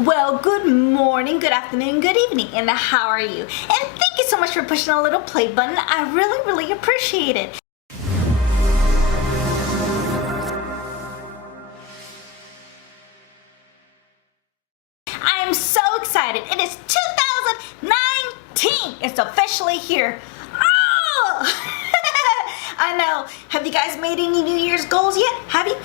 Well, good morning, good afternoon, good evening, and how are you? And thank you so much for pushing the little play button. I really appreciate it. I am so excited. It is 2019. It's officially here. Oh! I know. Have you guys made any New Year's goals yet? Have you?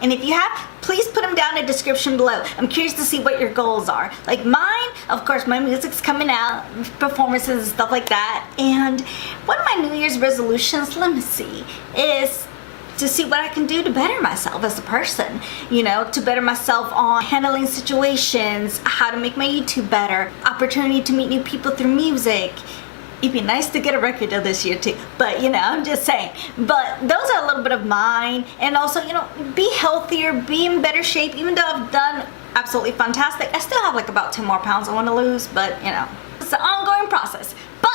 And if you have, please put them down in the description below. I'm curious to see what your goals are. Like mine, of course, my music's coming out, performances and stuff like that. And one of my New Year's resolutions, let me see, is to see what I can do to better myself as a person. You know, to better myself on handling situations, how to make my YouTube better, opportunity to meet new people through music. It'd be nice to get a record deal this year too, but you know, I'm just saying. But those are a little bit of mine, and also, you know, be healthier, be in better shape. Even though I've done absolutely fantastic, I still have like about 10 more pounds I want to lose, but you know, it's an ongoing process. But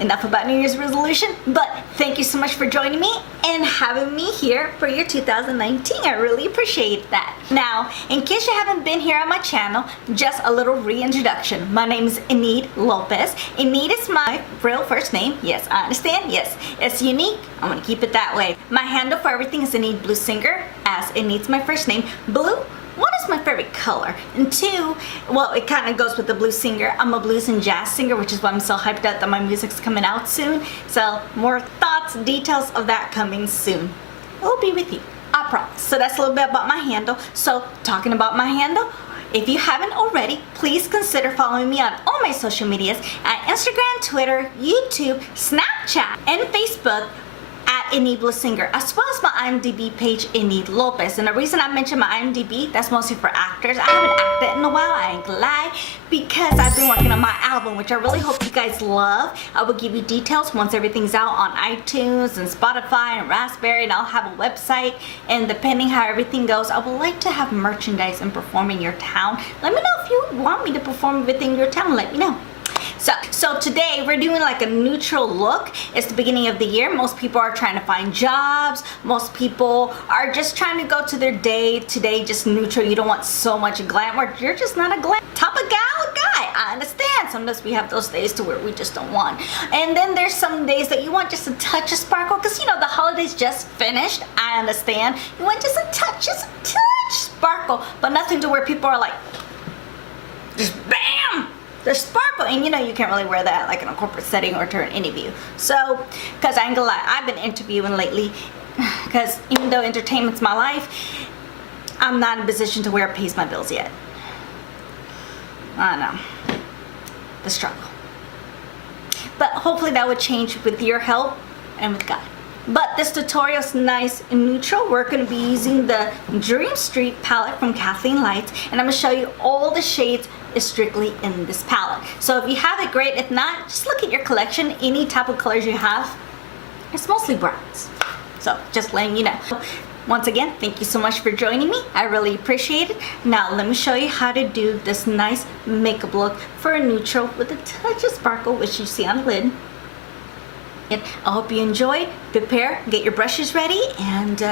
enough about New Year's resolution, but thank you so much for joining me and having me here for your 2019. I really appreciate that. Now, in case you haven't been here on my channel, just a little reintroduction. My name is EnidLueSinger. Enid is my real first name. Yes, I understand. Yes, it's unique. I'm gonna keep it that way. My handle for everything is EnidBlueSinger, as Enid's my first name. Blue, one is my favorite color, and two, well, it kind of goes with the blues singer. I'm a blues and jazz singer, which is why I'm so hyped up that my music's coming out soon. So more thoughts, details of that coming soon. I'll be with you, I promise. So that's a little bit about my handle. So talking about my handle, if you haven't already, please consider following me on all my social medias at Instagram, Twitter, YouTube, Snapchat, and Facebook at EnidBlueSinger, as well as my IMDb page, Enid Lopez. And the reason I mention my IMDb, that's mostly for actors. I haven't acted in a while, I ain't gonna lie, because I've been working on my album, which I really hope you guys love. I will give you details once everything's out on iTunes and Spotify and Raspberry, and I'll have a website. And depending how everything goes, I would like to have merchandise and perform in your town. Let me know if you want me to perform within your town. Let me know. So today we're doing like a neutral look. It's the beginning of the year. Most people are trying to find jobs. Most people are just trying to go to their day today, just neutral. You don't want so much glam, or you're just not a glam type of gal or guy. I understand. Sometimes we have those days to where we just don't want. And then there's some days that you want just a touch of sparkle, because you know the holidays just finished. I understand. You want just a touch sparkle, but nothing to where people are like, just bam! The sparkle, and you know you can't really wear that like in a corporate setting or to an interview. So, because I ain't gonna lie, I've been interviewing lately, because even though entertainment's my life, I'm not in a position to where it pays my bills yet. I know, the struggle. But hopefully that would change with your help and with God. But this tutorial's nice and neutral. We're going to be using the Dream Street palette from KATHLEENLIGHTS, and I'm going to show you all the shades is strictly in this palette. So if you have it, great. If not, just look at your collection. Any type of colors you have, it's mostly browns. So just letting you know. Once again, thank you so much for joining me. I really appreciate it. Now let me show you how to do this nice makeup look for a neutral with a touch of sparkle, which you see on the lid. I hope you enjoy. Prepare, get your brushes ready, and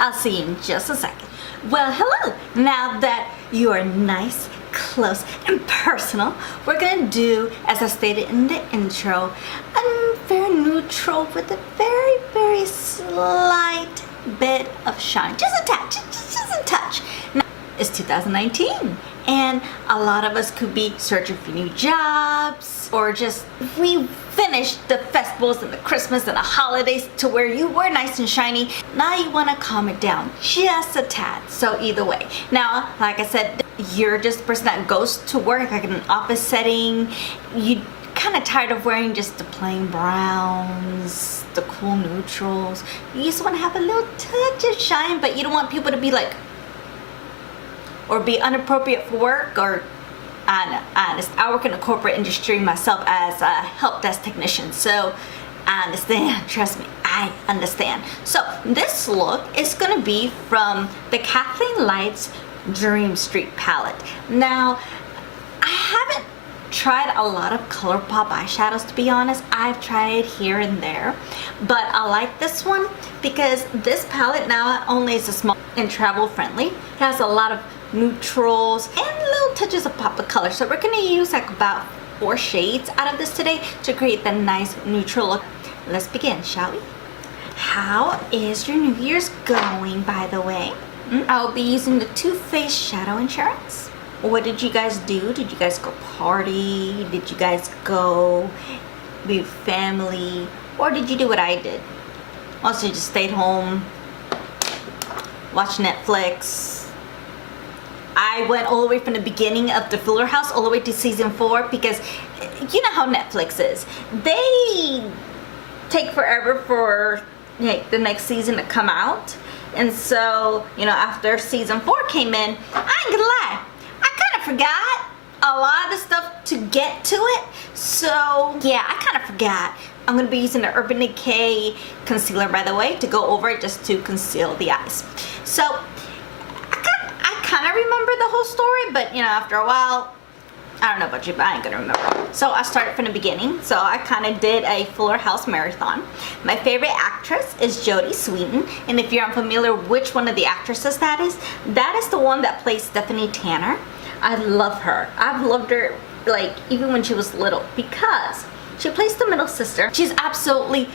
I'll see you in just a second. Well, hello. Now that you are nice, close, and personal, we're gonna do, as I stated in the intro, a very neutral with a very slight bit of shine. Just a touch, just a touch. Now, it's 2019, and a lot of us could be searching for new jobs, or just we finished the festivals and the Christmas and the holidays to where you were nice and shiny. Now you want to calm it down just a tad. So either way, now like I said, you're just a person that goes to work like in an office setting. You kind of tired of wearing just the plain browns, the cool neutrals. You just want to have a little touch of shine, but you don't want people to be like, or be inappropriate for work. Or I work in the corporate industry myself as a help desk technician, so I understand. Trust me, I understand. So this look is gonna be from the KATHLEENLIGHTS Dream Street palette. Now, I haven't tried a lot of ColourPop eyeshadows, to be honest. I've tried here and there, but I like this one because this palette not only is a small and travel friendly, it has a lot of neutrals and little touches of pop of color. So we're gonna use like about 4 shades out of this today to create the nice neutral look. Let's begin, shall we? How is your New Year's going, by the way? I'll be using the TooFaced Shadow Insurance. What did you guys do? Did you guys go party? Did you guys go be with family? Or did you do what I did? Also, just stayed home, watched Netflix. I went all the way from the beginning of the Fuller House all the way to season 4 because you know how Netflix is. They take forever for the next season to come out. And so, you know, after season 4 came in, I ain't gonna lie, I kind of forgot a lot of the stuff to get to it. So yeah, I kind of forgot. I'm gonna be using the Urban Decay concealer, by the way, to go over it just to conceal the eyes. So I kind of remember the whole story, but you know, after a while, I don't know about you, but I ain't gonna remember. So I started from the beginning. So I kind of did a Fuller House marathon. My favorite actress is Jodie Sweetin, and if you're unfamiliar which one of the actresses that is the one that plays Stephanie Tanner. I love her. I've loved her like even when she was little because she plays the middle sister. She's absolutely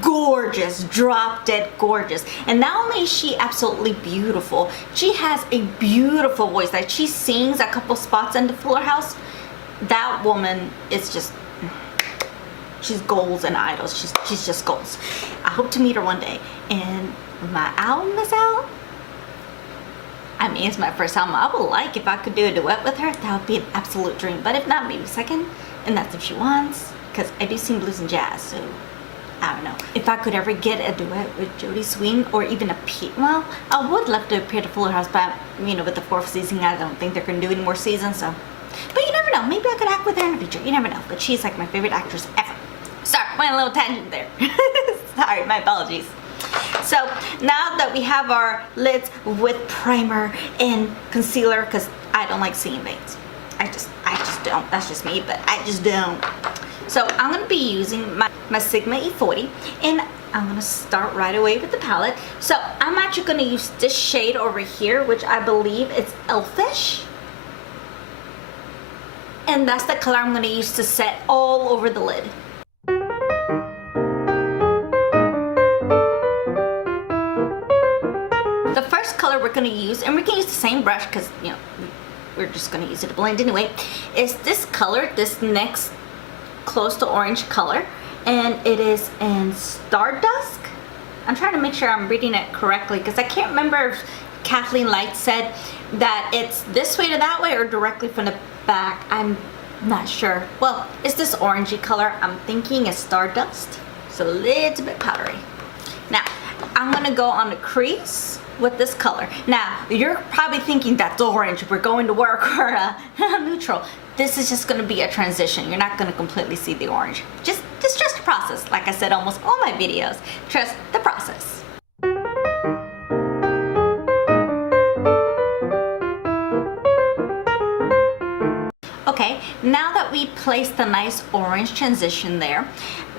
gorgeous, drop dead gorgeous. And not only is she absolutely beautiful, she has a beautiful voice. Like she sings a couple spots in the Fuller House. That woman is just, she's goals and idols. She's just goals. I hope to meet her one day. And when my album is out, I mean, it's my first album. I would like if I could do a duet with her. That would be an absolute dream. But if not, maybe second. And that's if she wants. Because I do sing blues and jazz, so I don't know. If I could ever get a duet with Jodie Sweetin or even well, I would love to appear to Fuller House, but you know, with the 4th season, I don't think they're going to do any more seasons, so. But you never know. Maybe I could act with her in the future. You never know. But she's like my favorite actress ever. Sorry, went a little tangent there. Sorry, my apologies. So now that we have our lids with primer and concealer, because I don't like seeing veins. I just don't. That's just me, but I just don't. So I'm going to be using my Sigma E40, and I'm going to start right away with the palette. So I'm actually going to use this shade over here, which I believe is Elfish. And that's the color I'm going to use to set all over the lid. The first color we're going to use, and we're going to use the same brush because, you know, we're just going to use it to blend anyway, is this color, this next close to orange color, and it is in Stardust. I'm trying to make sure I'm reading it correctly because I can't remember if KATHLEENLIGHTS said that it's this way to that way or directly from the back. I'm not sure. Well, it's this orangey color. I'm thinking it's Stardust. It's a little bit powdery. Now, I'm gonna go on the crease with this color. Now, you're probably thinking that's orange, we're going to work, or neutral. This is just gonna be a transition. You're not gonna completely see the orange. Just trust the process. Like I said, almost all my videos, trust the process. Okay, now that we placed the nice orange transition there,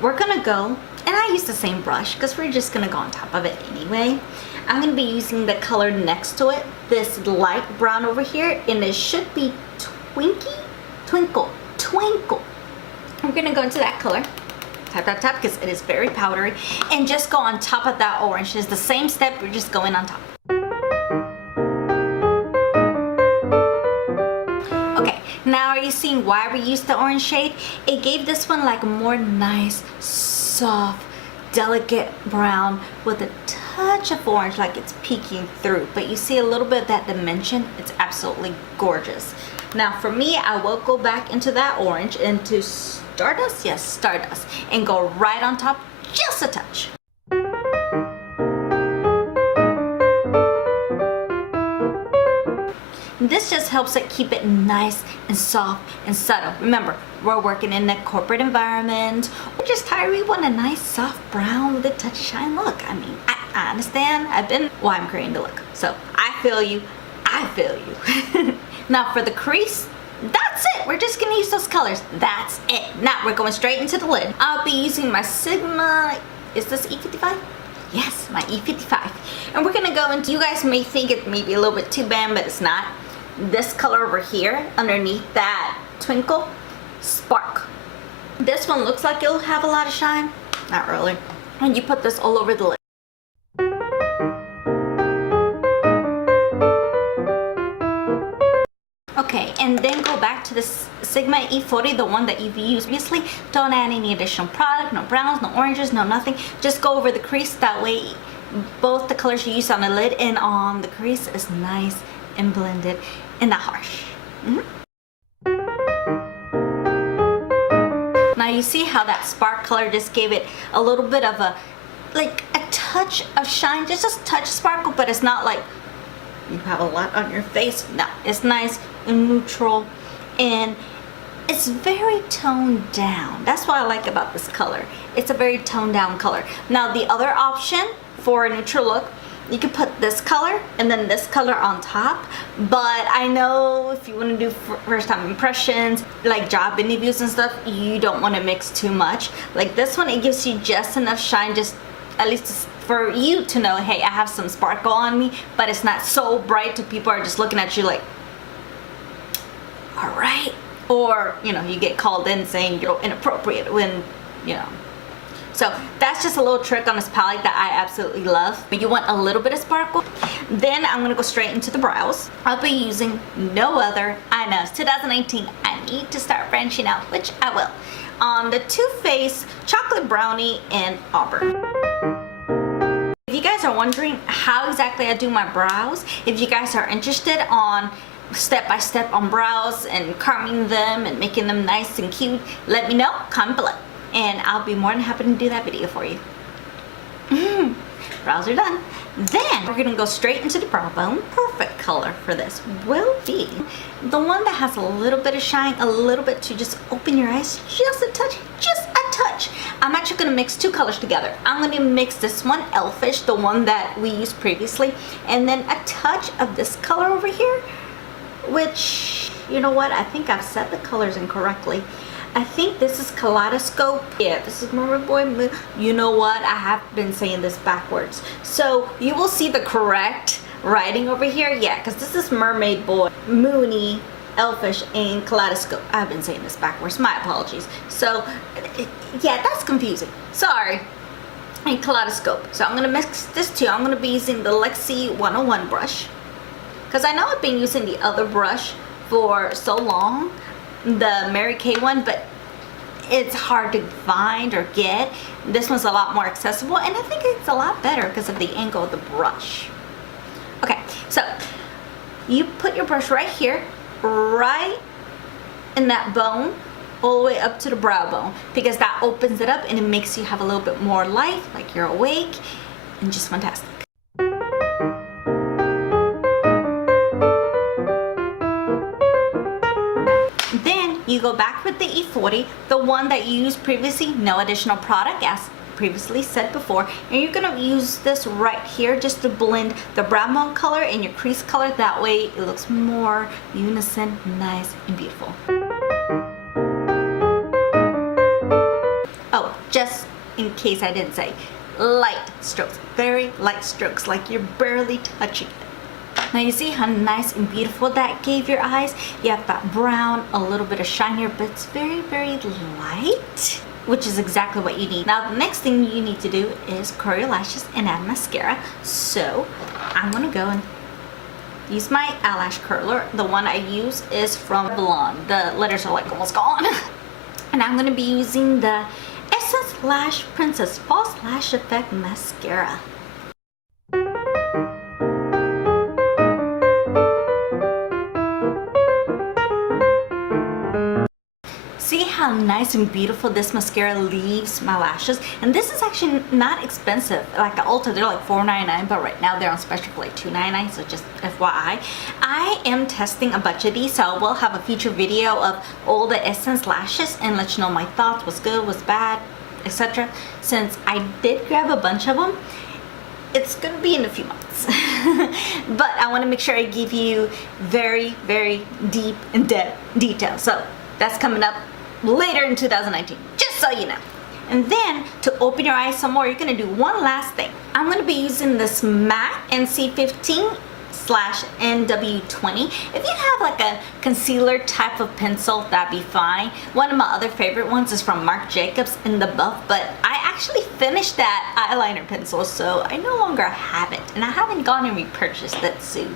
we're gonna go, and I use the same brush because we're just gonna go on top of it anyway. I'm gonna be using the color next to it, this light brown over here, and it should be Twinkle. I'm gonna go into that color, tap, because it is very powdery, and just go on top of that orange. It's the same step, we're just going on top. Okay, now are you seeing why we used the orange shade? It gave this one like a more nice, soft, delicate brown with a touch of orange, like it's peeking through, but you see a little bit of that dimension. It's absolutely gorgeous. Now for me, I will go back into that orange, into Stardust, yes, Stardust, and go right on top, just a touch. This just helps it keep it nice and soft and subtle. Remember, we're working in a corporate environment. We're just tired. We want a nice soft brown with a touch of shine look. I mean, I understand. I've been why I'm creating the look. So I feel you. I feel you. Now for the crease, that's it. We're just gonna use those colors. That's it. Now we're going straight into the lid. I'll be using my Sigma, is this E55? Yes, my E55. And we're gonna go into, you guys may think it may be a little bit too bad, but it's not. this color over here underneath that twinkle spark. This one looks like it'll have a lot of shine, not really. And you put this all over the lid. Okay, and then go back to this Sigma E40, the one that you've used previously. Don't add any additional product, no browns, no oranges, no nothing. Just go over the crease. That way both the colors you use on the lid and on the crease is nice and blended and not harsh. Now you see how that spark color just gave it a little bit of a, like a touch of shine, just a touch sparkle, but it's not like you have a lot on your face. No, it's nice and neutral, and it's very toned down. That's what I like about this color. It's a very toned down color. Now the other option for a neutral look, you could put this color and then this color on top, but I know if you want to do first time impressions, like job interviews and stuff, you don't want to mix too much. Like this one, it gives you just enough shine, just at least for you to know, hey, I have some sparkle on me, but it's not so bright to people are just looking at you like, all right. Or, you know, you get called in saying you're inappropriate when, you know. So that's just a little trick on this palette that I absolutely love. But you want a little bit of sparkle. Then I'm gonna go straight into the brows. I'll be using no other, I know it's 2019, I need to start branching out, which I will, on the Too Faced Chocolate Brownie in Auburn. If you guys are wondering how exactly I do my brows, if you guys are interested on step-by-step on brows and carming them and making them nice and cute, let me know, comment below, and I'll be more than happy to do that video for you. Brows are done. Then we're gonna go straight into the brow bone. Perfect color for this will be the one that has a little bit of shine, a little bit to just open your eyes just a touch, just a touch. I'm actually gonna mix two colors together. I'm gonna mix this one, Elfish, the one that we used previously, and then a touch of this color over here, which, you know what, I think I've said the colors incorrectly. I think this is Kaleidoscope. Yeah, this is Mermaid Boy. You know what, I have been saying this backwards. So you will see the correct writing over here. Yeah, because this is Mermaid Boy, Moony, Elfish, and Kaleidoscope. I've been saying this backwards, my apologies. So yeah, that's confusing, sorry. And Kaleidoscope. So I'm gonna mix this too. I'm gonna be using the Lexi 101 brush, because I know I've been using the other brush for so long, the Mary Kay one, but it's hard to find or get. This one's a lot more accessible, and I think it's a lot better because of the angle of the brush. Okay, so you put your brush right here, right in that bone, all the way up to the brow bone, because that opens it up and it makes you have a little bit more life, like you're awake, and just fantastic. You go back with the E40, the one that you used previously, no additional product, as previously said before, and you're gonna use this right here just to blend the brow bone color and your crease color. That way it looks more unison, nice and beautiful. Oh, just in case I didn't say, light strokes, very light strokes, like you're barely touching it. Now you see how nice and beautiful that gave your eyes? You have that brown, a little bit of shine here, but it's very, very light, which is exactly what you need. Now the next thing you need to do is curl your lashes and add mascara. So I'm gonna go and use my eyelash curler. The one I use is from Blonde. The letters are like almost gone. And I'm gonna be using the Essence Lash Princess False Lash Effect Mascara. See how nice and beautiful this mascara leaves my lashes? And this is actually not expensive. Like at Ulta, they're like $4.99, but right now they're on special for like $2.99, so just FYI. I am testing a bunch of these, so I will have a future video of all the Essence lashes and let you know my thoughts, what's good, what's bad, etc. Since I did grab a bunch of them, it's gonna be in a few months. But I wanna make sure I give you very, very deep, in-depth details. So that's coming up later in 2019, just so you know. And then to open your eyes some more, you're gonna do one last thing. I'm gonna be using this MAC NC15 NW20. If you have like a concealer type of pencil, that'd be fine. One of my other favorite ones is from Marc Jacobs in the Buff, but I actually finished that eyeliner pencil, so I no longer have it, and I haven't gone and repurchased that soon.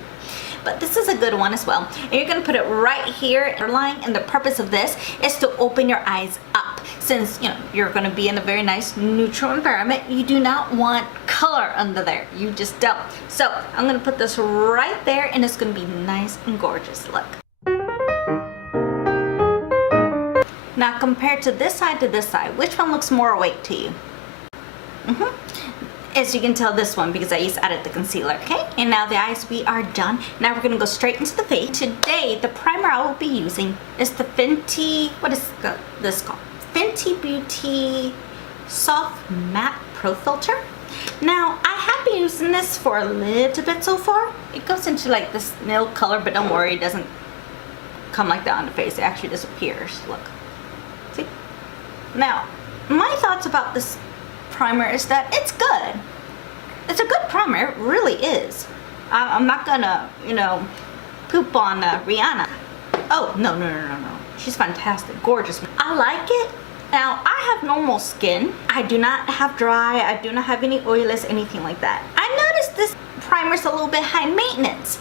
But this is a good one as well. And you're gonna put it right here in your line, and the purpose of this is to open your eyes up. Since, you know, you're gonna be in a very nice neutral environment, you do not want color under there. You just don't. So I'm gonna put this right there, and it's gonna be nice and gorgeous. Look. Now compared to this side, which one looks more awake to you? As you can tell, this one, because I just added the concealer. Okay, and now the eyes, we are done. Now we're gonna go straight into the face. Today, the primer I will be using is the Fenty, what is this called? Fenty Beauty Soft Matte Pro Filter. Now, I have been using this for a little bit so far. It goes into like this nail color, but don't worry, it doesn't come like that on the face. It actually disappears. Look, see? Now, my thoughts about this primer is that it's good. It's a good primer, it really is. I'm not gonna, you know, poop on Rihanna. Oh, no. She's fantastic, gorgeous. I like it. Now, I have normal skin. I do not have dry, I do not have any oilers, anything like that. I noticed this primer's a little bit high maintenance,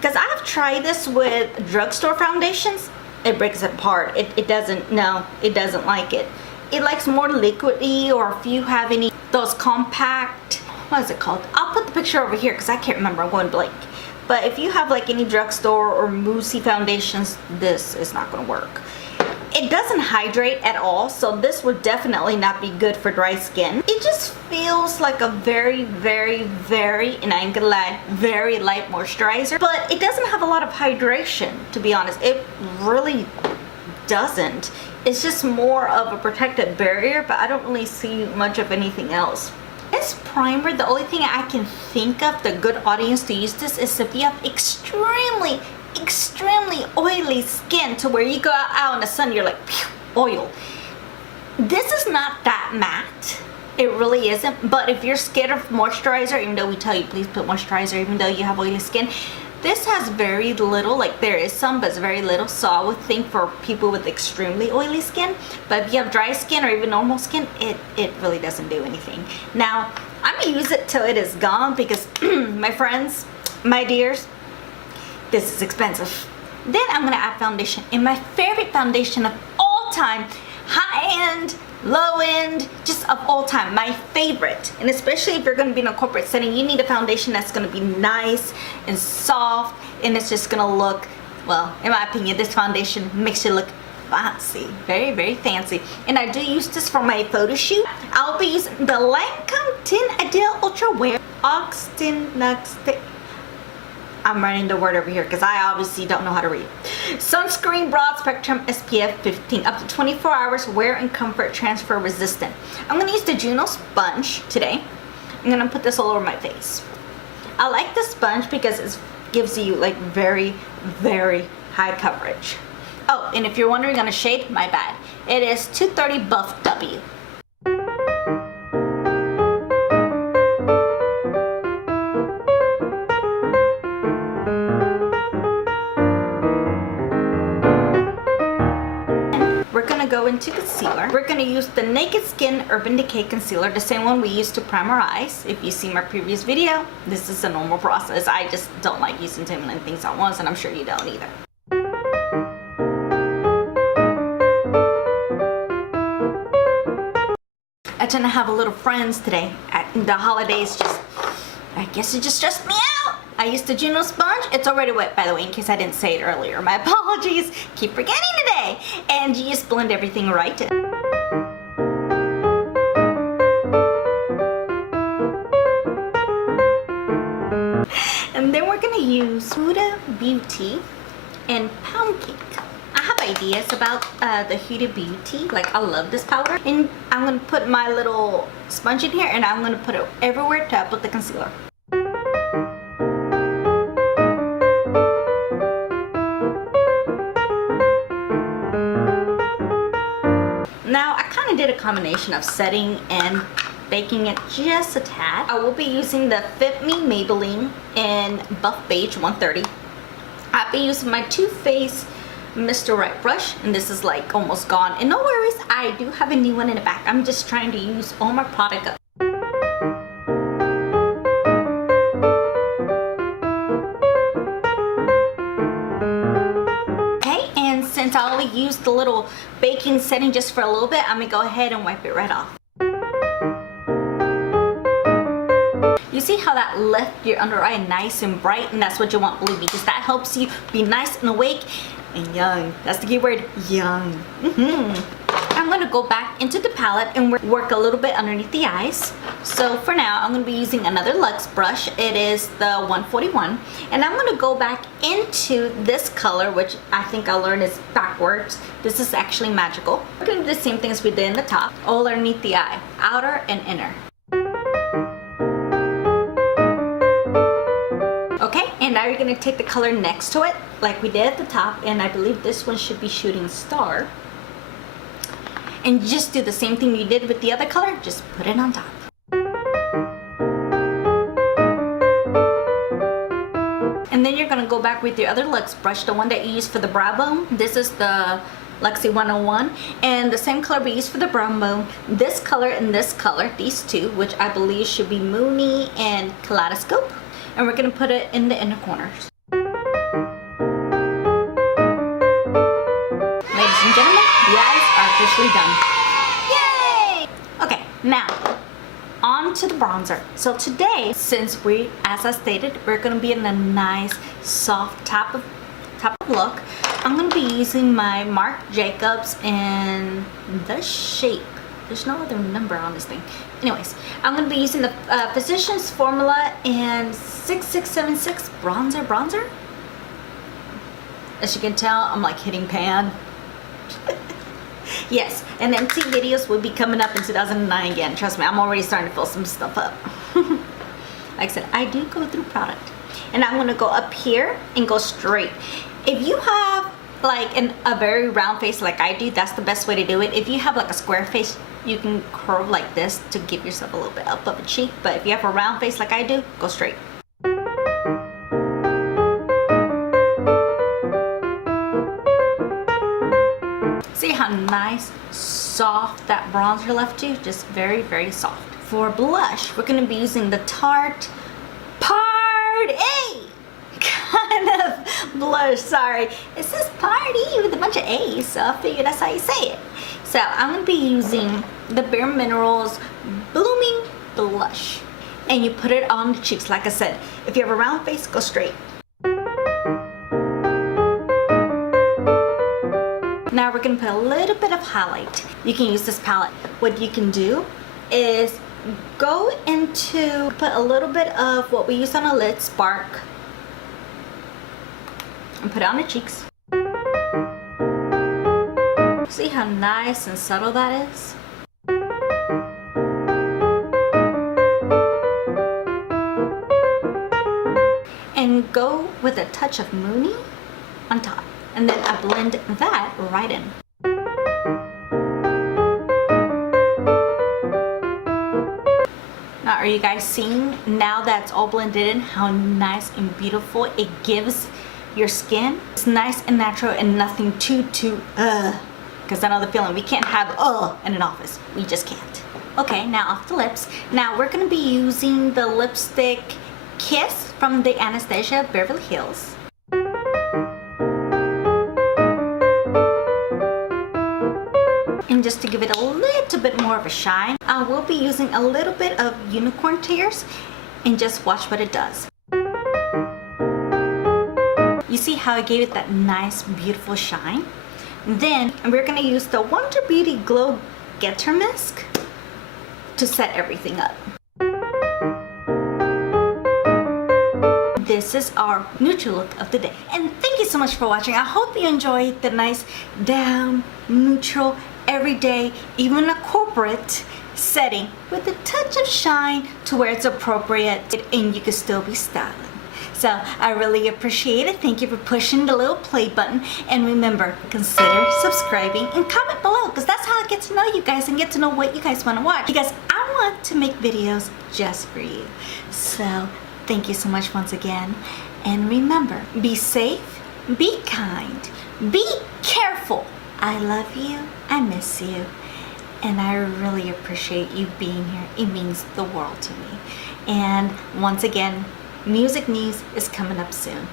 because I've tried this with drugstore foundations. It breaks it apart. It doesn't like it. It likes more liquidy, or if you have any those compact, what is it called? I'll put the picture over here because I can't remember, I'm going blank. But if you have like any drugstore or moussey foundations, this is not going to work. It doesn't hydrate at all, so this would definitely not be good for dry skin. It just feels like a very, and I ain't gonna lie, very light moisturizer, but it doesn't have a lot of hydration, to be honest. It really doesn't. It's just more of a protective barrier, but I don't really see much of anything else. This primer, the only thing I can think of, the good audience to use this is if you have extremely oily skin to where you go out in the sun, you're like, pew, oil. This is not that matte. It really isn't, but if you're scared of moisturizer, even though we tell you please put moisturizer even though you have oily skin, this has very little, like there is some, but it's very little, so I would think for people with extremely oily skin. But if you have dry skin or even normal skin, it really doesn't do anything. Now, I'm gonna use it till it is gone because my friends, my dears, this is expensive. Then I'm gonna add foundation, and my favorite foundation of all time, high-end, low-end, just of all time, my favorite. And especially if you're gonna be in a corporate setting, you need a foundation that's gonna be nice and soft, and it's just gonna look, well, in my opinion, this foundation makes you look fancy, very fancy. And I do use this for my photo shoot. I'll be using the Lancome Teint Idole Ultra Wear Oxten Nuxte. I'm writing the word over here because I obviously don't know how to read. Sunscreen Broad Spectrum SPF 15, up to 24 hours, wear and comfort transfer resistant. I'm gonna use the Juno sponge today. I'm gonna put this all over my face. I like this sponge because it gives you like very high coverage. Oh, and if you're wondering on a shade, my bad. It is 230 Buff W. Go into concealer. We're going to use the Naked Skin Urban Decay Concealer, the same one we used to prime our eyes. If you see my previous video, this is a normal process. I just don't like using too many things at once, and I'm sure you don't either. I tend to have a little friends today. The holidays just, I guess it just stressed me out. I used the Juno sponge. It's already wet, by the way, in case I didn't say it earlier. My apologies. Keep forgetting today. And you just blend everything right in. And then we're gonna use Huda Beauty and Pound Cake. I have ideas about the Huda Beauty. Like, I love this powder. And I'm gonna put my little sponge in here, and I'm gonna put it everywhere to put the concealer. Now, I kind of did a combination of setting and baking it just a tad. I will be using the Fit Me Maybelline in Buff Beige 130. I'll be using my TooFaced Mr. Right brush, and this is like almost gone. And no worries, I do have a new one in the back. I'm just trying to use all my product up. Okay, and since I only used the little baking setting just for a little bit, I'm gonna go ahead and wipe it right off. You see how that left your under eye nice and bright, and that's what you want, believe me, because that helps you be nice and awake and young. That's the key word, young. I'm gonna go back into the palette and work a little bit underneath the eyes. So for now, I'm gonna be using another Luxe brush. It is the 141, and I'm gonna go back into this color, which I think I learned is backwards. This is actually magical. We're gonna do the same thing as we did in the top, all underneath the eye, outer and inner. Okay, and now you're gonna take the color next to it, like we did at the top, and I believe this one should be Shooting Star. And just do the same thing you did with the other color, just put it on top. And then you're gonna go back with your other Luxe brush, the one that you used for the brow bone. This is the Luxie 101, and the same color we used for the brow bone. This color and this color, these two, which I believe should be Moony and Kaleidoscope. And we're gonna put it in the inner corners. Ladies and gentlemen, the eyes are officially done. Yay! Okay, now on to the bronzer. So today, since we, as I stated, we're gonna be in a nice soft top of look, I'm gonna be using my Marc Jacobs in the shape. There's no other number on this thing. Anyways, I'm gonna be using the Physicians Formula and 6676 bronzer. As you can tell, I'm like hitting pan. Yes, and MC videos will be coming up in 2009 again. Trust me, I'm already starting to fill some stuff up. Like I said, I do go through product. And I'm gonna go up here and go straight. If you have like a very round face like I do, that's the best way to do it. If you have like a square face, you can curve like this to give yourself a little bit up of a cheek. But if you have a round face like I do, go straight. See how nice, soft that bronzer left you? Just very, very soft. For blush, we're gonna be using the Tarte Part A kind of blush. Sorry, it says party with a bunch of A's, so I figured that's how you say it. So I'm gonna be using the Bare Minerals Blooming Blush, and you put it on the cheeks. Like I said, if you have a round face, go straight. Now we're gonna put a little bit of highlight. You can use this palette. What you can do is go into, put a little bit of what we use on a lid, Spark, and put it on the cheeks. See how nice and subtle that is? And go with a touch of Moony on top. And then I blend that right in. Now, are you guys seeing, now that's all blended in, how nice and beautiful it gives your skin? It's nice and natural and nothing too, because I know the feeling. We can't have in an office. We just can't. Okay, now off the lips. Now we're gonna be using the lipstick Kiss from the Anastasia Beverly Hills. And just to give it a little bit more of a shine, I will be using a little bit of Unicorn Tears, and just watch what it does. You see how I gave it that nice, beautiful shine? Then we're gonna use the Wonder Beauty Glow Getter Mist to set everything up. This is our neutral look of the day. And thank you so much for watching. I hope you enjoyed the nice down, neutral, everyday, even a corporate setting with a touch of shine to where it's appropriate and you can still be styling. So I really appreciate it. Thank you for pushing the little play button. And remember, consider subscribing and comment below, because that's how I get to know you guys and get to know what you guys want to watch. Because I'm want to make videos just for you. So thank you so much once again. And remember, be safe, be kind, be careful. I love you, I miss you, and I really appreciate you being here. It means the world to me. And once again, music news is coming up soon.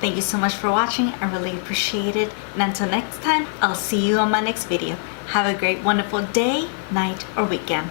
Thank you so much for watching. I really appreciate it. And until next time, I'll see you on my next video. Have a great, wonderful day, night, or weekend.